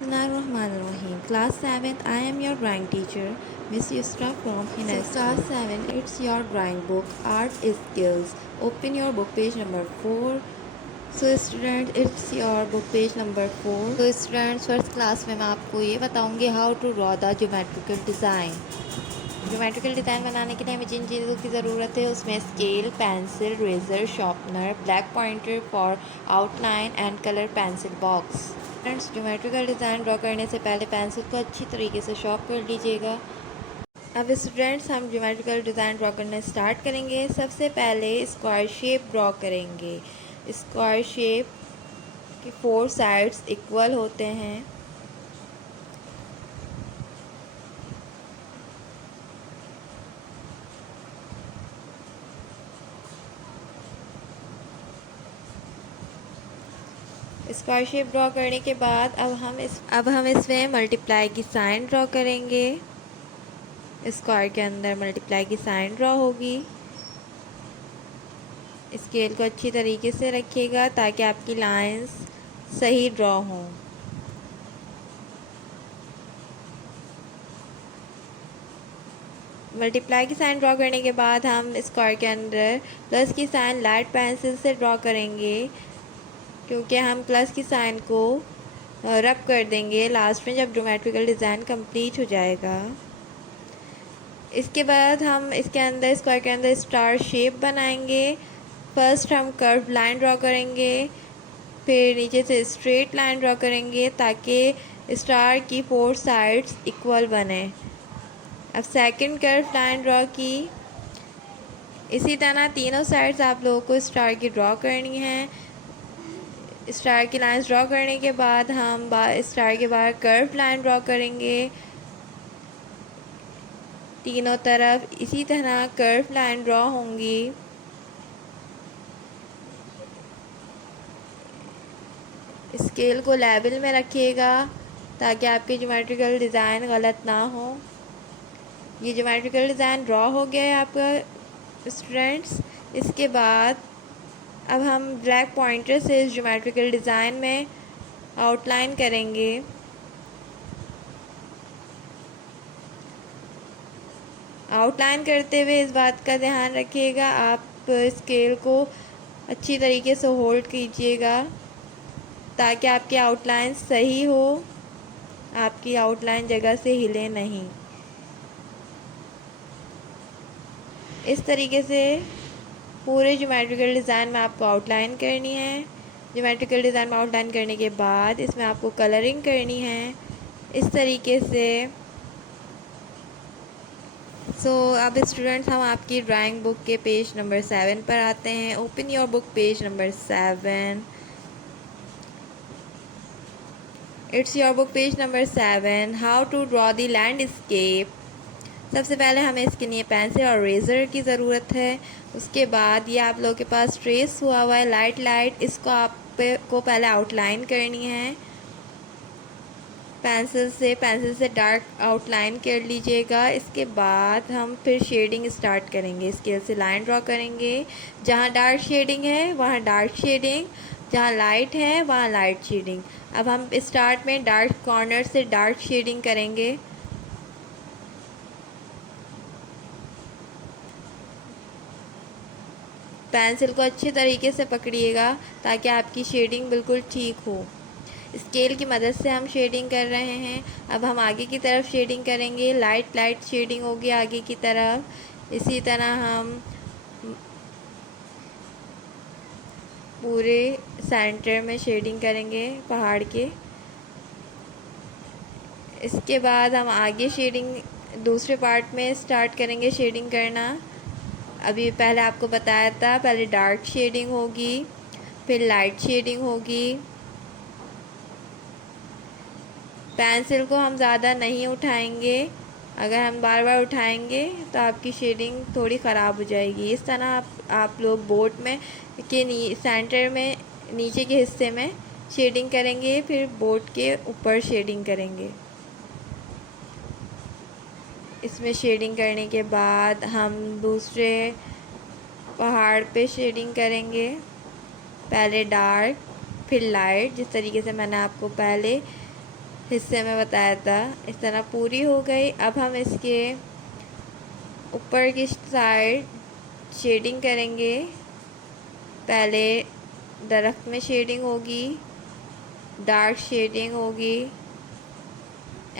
Bismillahirrahmanirrahim. Class 7th, I am your drawing teacher, Miss Yusra from Hines. So class 7, it's your drawing book, Art is Skills. Open your book page number 4. So students, it's your book page number 4. So students, first class में मैं आपको ये बताऊंगी how to draw the geometrical design. Geometrical design बनाने के लिए हमें जिन चीज़ों की ज़रूरत है उसमें scale, pencil, eraser, sharpener, black pointer for outline and colour pencil box. Friends, geometrical design draw करने से पहले पेंसिल को अच्छी तरीके से शार्प कर लीजिएगा। अब स्टूडेंट्स, हम ज्योमेट्रिकल डिज़ाइन ड्रॉ करना स्टार्ट करेंगे। सबसे पहले स्क्वायर शेप ड्रॉ करेंगे। स्क्वायर शेप के 4 साइड्स इक्वल होते हैं। स्क्वायर शेप ड्रॉ करने के बाद अब हम इसमें मल्टीप्लाई की साइन ड्रॉ करेंगे। स्क्वायर के अंदर मल्टीप्लाई की साइन ड्रॉ होगी। स्केल को अच्छी तरीके से रखिएगा ताकि आपकी लाइंस सही ड्रॉ हों। मल्टीप्लाई की साइन ड्रॉ करने के बाद हम स्क्वायर के अंदर प्लस की साइन लाइट पेंसिल से ड्रॉ करेंगे, क्योंकि हम प्लस की साइन को रब कर देंगे लास्ट में जब ज्योमेट्रिकल डिज़ाइन कंप्लीट हो जाएगा। इसके बाद हम इसके अंदर स्क्वायर के अंदर स्टार शेप बनाएंगे। फर्स्ट हम कर्व लाइन ड्रॉ करेंगे, फिर नीचे से स्ट्रेट लाइन ड्रॉ करेंगे ताकि स्टार की 4 साइड्स इक्वल बने। अब सेकंड कर्व लाइन ड्रॉ की। इसी तरह तीनों साइड्स आप लोगों को स्टार की ड्रॉ करनी है। स्टार की लाइंस ड्रॉ करने के बाद हम स्टार के बाहर कर्व लाइन ड्रॉ करेंगे। तीनों तरफ इसी तरह कर्व लाइन ड्रॉ होंगी। स्केल को लेवल में रखिएगा ताकि आपकी ज्योमेट्रिकल डिज़ाइन गलत ना हो। ये ज्योमेट्रिकल डिज़ाइन ड्रॉ हो गया है आपका स्टूडेंट्स। इसके बाद अब हम ब्लैक पॉइंटर से इस ज्योमेट्रिकल डिज़ाइन में आउटलाइन करेंगे। आउटलाइन करते हुए इस बात का ध्यान रखिएगा, आप स्केल को अच्छी तरीके से होल्ड कीजिएगा ताकि आपकी आउटलाइन सही हो, आपकी आउटलाइन जगह से हिले नहीं। इस तरीके से पूरे ज्योमेट्रिकल डिज़ाइन में आपको आउटलाइन करनी है। ज्योमेट्रिकल डिज़ाइन में आउटलाइन करने के बाद इसमें आपको कलरिंग करनी है इस तरीके से। अब स्टूडेंट्स, हम आपकी ड्राइंग बुक के पेज नंबर 7 पर आते हैं। Open your book page number 7। It's your book page number 7। How to draw the landscape. सबसे पहले हमें इसके लिए पेंसिल और रेज़र की ज़रूरत है। उसके बाद ये आप लोगों के पास ट्रेस हुआ हुआ है लाइट, इसको आपको पहले आउटलाइन करनी है। पेंसिल से डार्क आउटलाइन कर लीजिएगा। इसके बाद हम फिर शेडिंग स्टार्ट करेंगे। स्केल से लाइन ड्रॉ करेंगे। जहाँ डार्क शेडिंग है वहाँ डार्क शेडिंग, जहाँ लाइट है वहाँ लाइट शेडिंग। अब हम स्टार्ट में डार्क कॉर्नर से डार्क शेडिंग करेंगे। पेंसिल को अच्छे तरीके से पकड़िएगा ताकि आपकी शेडिंग बिल्कुल ठीक हो। स्केल की मदद से हम शेडिंग कर रहे हैं। अब हम आगे की तरफ शेडिंग करेंगे। लाइट शेडिंग होगी आगे की तरफ। इसी तरह हम पूरे सेंटर में शेडिंग करेंगे पहाड़ के। इसके बाद हम आगे शेडिंग दूसरे पार्ट में स्टार्ट करेंगे शेडिंग करना। अभी पहले आपको बताया था, पहले डार्क शेडिंग होगी, फिर लाइट शेडिंग होगी। पेंसिल को हम ज़्यादा नहीं उठाएंगे, अगर हम बार बार उठाएंगे तो आपकी शेडिंग थोड़ी ख़राब हो जाएगी। इस तरह आप लोग बोर्ड में सेंटर में नीचे के हिस्से में शेडिंग करेंगे, फिर बोर्ड के ऊपर शेडिंग करेंगे। इसमें शेडिंग करने के बाद हम दूसरे पहाड़ पे शेडिंग करेंगे। पहले डार्क फिर लाइट, जिस तरीके से मैंने आपको पहले हिस्से में बताया था। इस तरह पूरी हो गई। अब हम इसके ऊपर की साइड शेडिंग करेंगे। पहले दरख्त में शेडिंग होगी, डार्क शेडिंग होगी।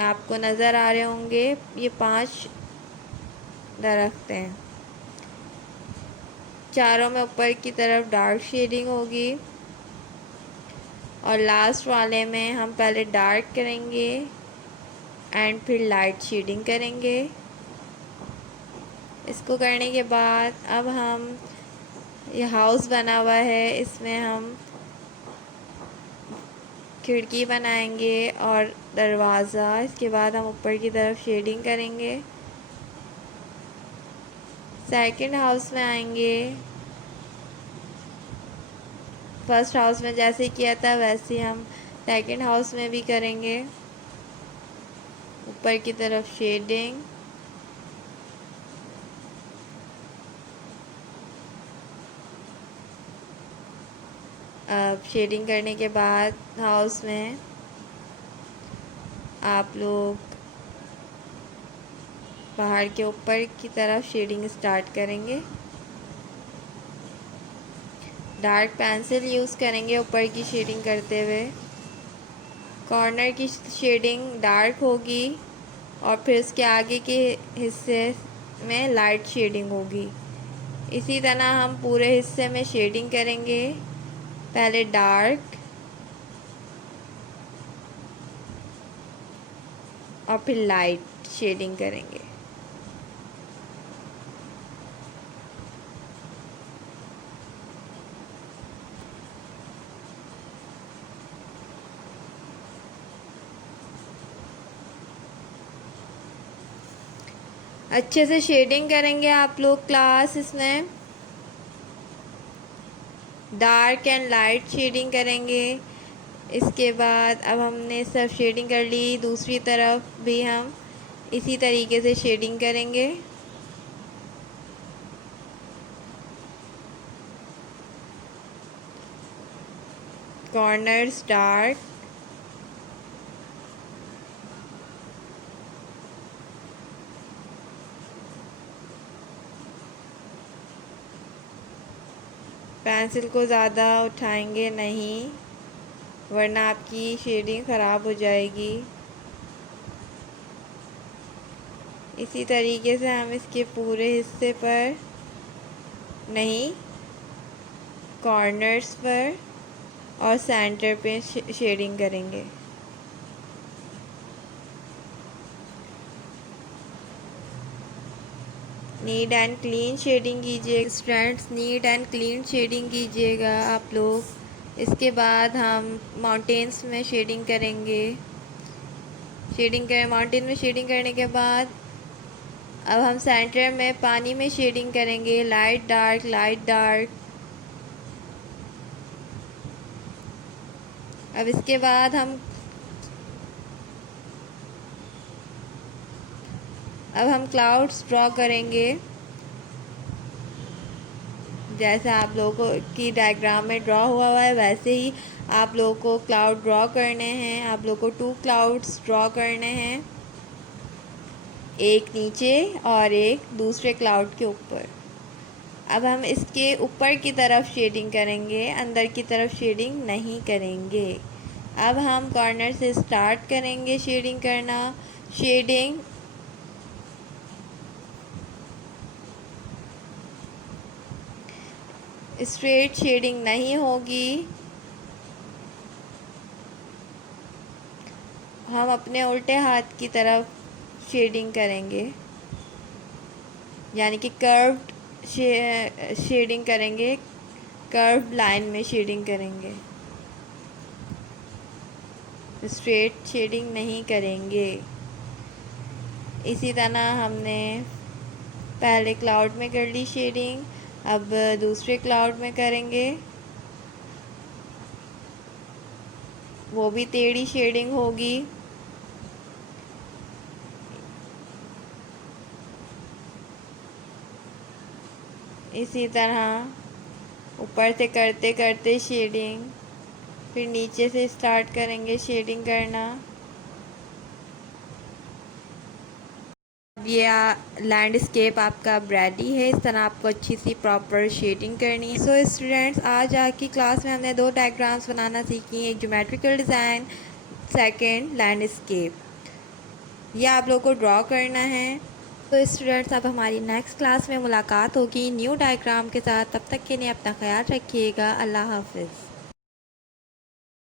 आपको नज़र आ रहे होंगे ये 5 दरख्त हैं। चारों में ऊपर की तरफ डार्क शेडिंग होगी और लास्ट वाले में हम पहले डार्क करेंगे एंड फिर लाइट शेडिंग करेंगे। इसको करने के बाद अब हम ये हाउस बना हुआ है, इसमें हम खिड़की बनाएंगे और दरवाज़ा। इसके बाद हम ऊपर की तरफ शेडिंग करेंगे। सेकंड हाउस में आएंगे। फर्स्ट हाउस में जैसे किया था वैसे ही हम सेकंड हाउस में भी करेंगे। ऊपर की तरफ शेडिंग, अब शेडिंग करने के बाद हाउस में आप लोग पहाड़ के ऊपर की तरफ शेडिंग स्टार्ट करेंगे। डार्क पेंसिल यूज़ करेंगे ऊपर की शेडिंग करते हुए। कॉर्नर की शेडिंग डार्क होगी और फिर उसके आगे के हिस्से में लाइट शेडिंग होगी। इसी तरह हम पूरे हिस्से में शेडिंग करेंगे। पहले डार्क और फिर लाइट शेडिंग करेंगे। अच्छे से शेडिंग करेंगे आप लोग क्लास। इसमें डार्क एंड लाइट शेडिंग करेंगे। इसके बाद अब हमने सब शेडिंग कर ली, दूसरी तरफ भी हम इसी तरीके से शेडिंग करेंगे। कॉर्नर्स डार्क, पेंसिल को ज़्यादा उठाएंगे नहीं वरना आपकी शेडिंग ख़राब हो जाएगी। इसी तरीके से हम इसके पूरे हिस्से पर नहीं, कॉर्नर्स पर और सेंटर पे शेडिंग करेंगे। नीट एंड क्लीन शेडिंग कीजिए students, neat and clean shading कीजिएगा आप लोग। इसके बाद हम माउंटेन्स में शेडिंग करेंगे। माउंटेन में शेडिंग करने के बाद अब हम सेंटर में पानी में शेडिंग करेंगे। Light dark, light dark. अब इसके बाद हम क्लाउड्स ड्रॉ करेंगे। जैसे आप लोगों की डायग्राम में ड्रॉ हुआ है वैसे ही आप लोगों को क्लाउड ड्रॉ करने हैं। आप लोगों को 2 क्लाउड्स ड्रॉ करने हैं, एक नीचे और एक दूसरे क्लाउड के ऊपर। अब हम इसके ऊपर की तरफ शेडिंग करेंगे, अंदर की तरफ शेडिंग नहीं करेंगे। अब हम कॉर्नर से स्टार्ट करेंगे शेडिंग करना। शेडिंग स्ट्रेट शेडिंग नहीं होगी, हम अपने उल्टे हाथ की तरफ शेडिंग करेंगे, यानी कि कर्व्ड शेडिंग करेंगे, कर्व्ड लाइन में शेडिंग करेंगे, स्ट्रेट शेडिंग नहीं करेंगे। इसी तरह हमने पहले क्लाउड में कर ली शेडिंग, अब दूसरे क्लाउड में करेंगे, वो भी टेढ़ी शेडिंग होगी। इसी तरह ऊपर से करते करते शेडिंग, फिर नीचे से स्टार्ट करेंगे शेडिंग करना। ये लैंडस्केप आपका अब रेडी है। इस तरह आपको अच्छी सी प्रॉपर शेडिंग करनी है। सो स्टूडेंट्स, आज की क्लास में हमने 2 डायग्राम्स बनाना सीखी, एक ज्योमेट्रिकल डिज़ाइन, सेकंड लैंडस्केप। ये आप लोग को ड्रॉ करना है। तो स्टूडेंट्स, अब हमारी नेक्स्ट क्लास में मुलाकात होगी न्यू डायग्राम के साथ। तब तक के लिए अपना ख्याल रखिएगा। अल्लाह हाफिज़।